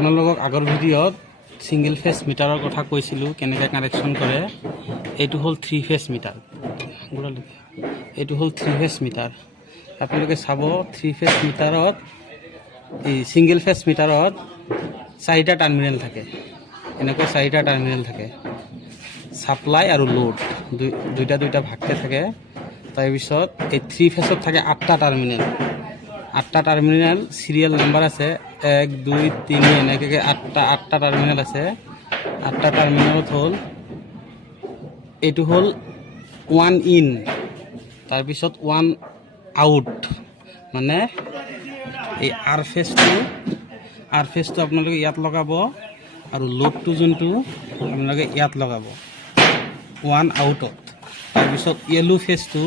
আপোনালোকক আগৰ ভিডিঅ'ত সিঙ্গেল ফেজ মিটাৰৰ কথা কৈছিলোঁ কেনেকৈ কানেকশ্যন কৰে। এইটো হ'ল 3 ফেজ মিটাৰ। এইটো হ'ল 3 ফেজ মিটাৰ। আপোনালোকে চাব 3 ফেজ মিটাৰত এই সিঙ্গেল ফেজ মিটাৰত 4টা টাৰ্মিনেল থাকে। এনেকৈ 4টা টাৰ্মিনেল থাকে, সাপ্লাই আৰু লোড দুইটা ভাগকে থাকে। তাৰপিছত এই 3 ফেজত থাকে 8টা টাৰ্মিনেল। 8টা টাৰ্মিনেল সিৰিয়াল নাম্বাৰ আছে 1 2 3 এনেকৈ 8টা টাৰ্মিনেল আছে। 8টা টাৰ্মিনেলত হ'ল এইটো হ'ল 1 ইন, তাৰপিছত 1 আউট, মানে এই আৰ ফেজটো আপোনালোকে ইয়াত লগাব আৰু লোডটো যোনটো আপোনালোকে ইয়াত লগাব 1 আউটত। তাৰপিছত য়েলো ফেজটো